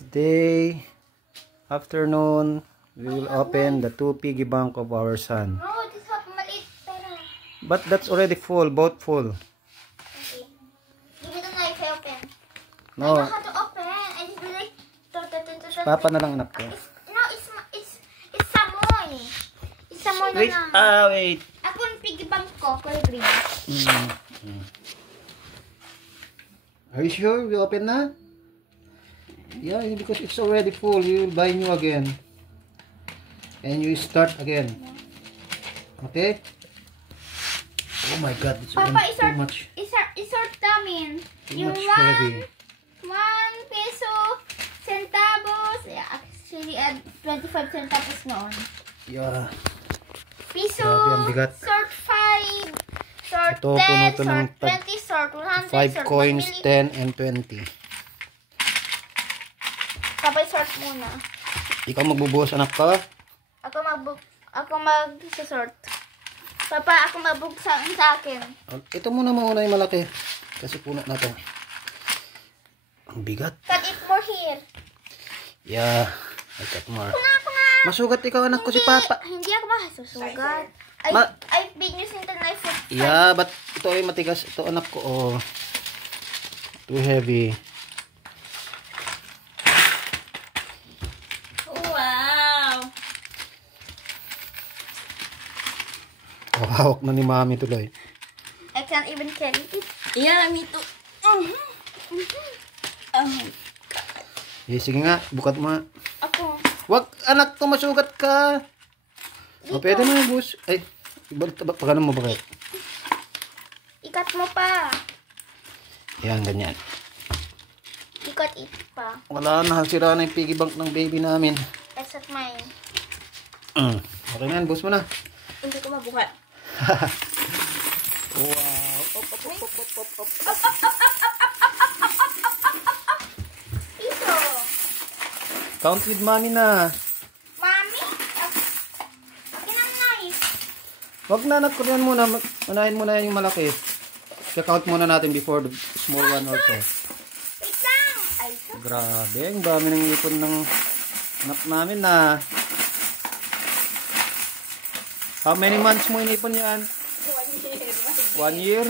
Today afternoon, we will open the 2 piggy bank of our son. No, this is maliit pera. But that's already full, both full. Okay. Give me the knife, I open. I No, know how to open. I just be like, papa na lang anak ko. It's Samoy. It's Samoy na Wait, lang. wait. Ako yung piggy bank ko, kulay green. Are you sure we open na? Yeah, because it's already full. You will buy new again. And you start again. Okay? Oh my God, it's Papa, too much. isort namin. Too Yung much heavy. 1 peso, centavos. Yeah, actually, 25 centavos noon. Yeah. Piso, Grabe, ang bigat. sort 5, sort Ito, puno 10, to ng sort 20, sort 100, 5 sort coins, 1 million. 10 and 20. Papa, sort muna. Ikaw magbubuhos anak ka? Ako mag-sort. Papa, ako magbuksan sa akin. Ito muna yung malaki. Kasi puno na to. Ang bigat. Cut it more here. Yeah. I cut more. Ako na. Masugat ikaw anak ko si Papa. Hindi ako makasusugat. I've been using the knife for Yeah, but ito ay matigas. Ito anak ko. Oh. Too heavy. Wow. Oh, hawak na ni Mami tuloy. I can't even carry it. Yeah, me too. Sige nga, bukat mo. Ako. Wag anak ko, masugat ka. O, pwede mo yung bus. Ay, pagano mo bakit? Ikat mo pa. Yan, ganyan. Ikat it pa. Wala na, sira na yung piggy bank ng baby namin. Except mine. Okay na yan, bus mo na. Hindi ko mabuhat. Wow. Op. Piso. Count with Mami na. Mami? Kinang knife. Wag na, anak ko yan muna. Unahin muna yung malaki. Check-out muna natin before the small one also. Wait lang. Ay, Grabe, ang dami ng ipon ng anak namin na. How many months mo inipon yan? 1 year.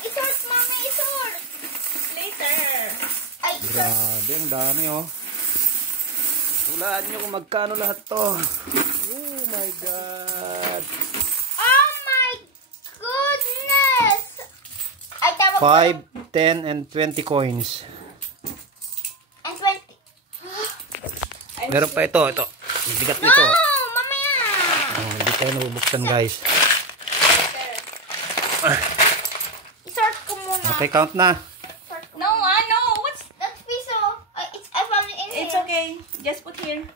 isort, Mami, isort. Later. Ay, isort. Grabe, ang dami oh. Hulaan nyo kung magkano lahat to. Oh my God. Oh my goodness. Ay, tawag ko. 5, 10, and 20 coins. And 20. Meron pa ito. Ang bigat nito. No, mamaya. Hindi tayo nabubuksan guys. Isort ko muna. Okay, count na. No, no. What's that piso? It's I found it in here. It's okay. Just put here.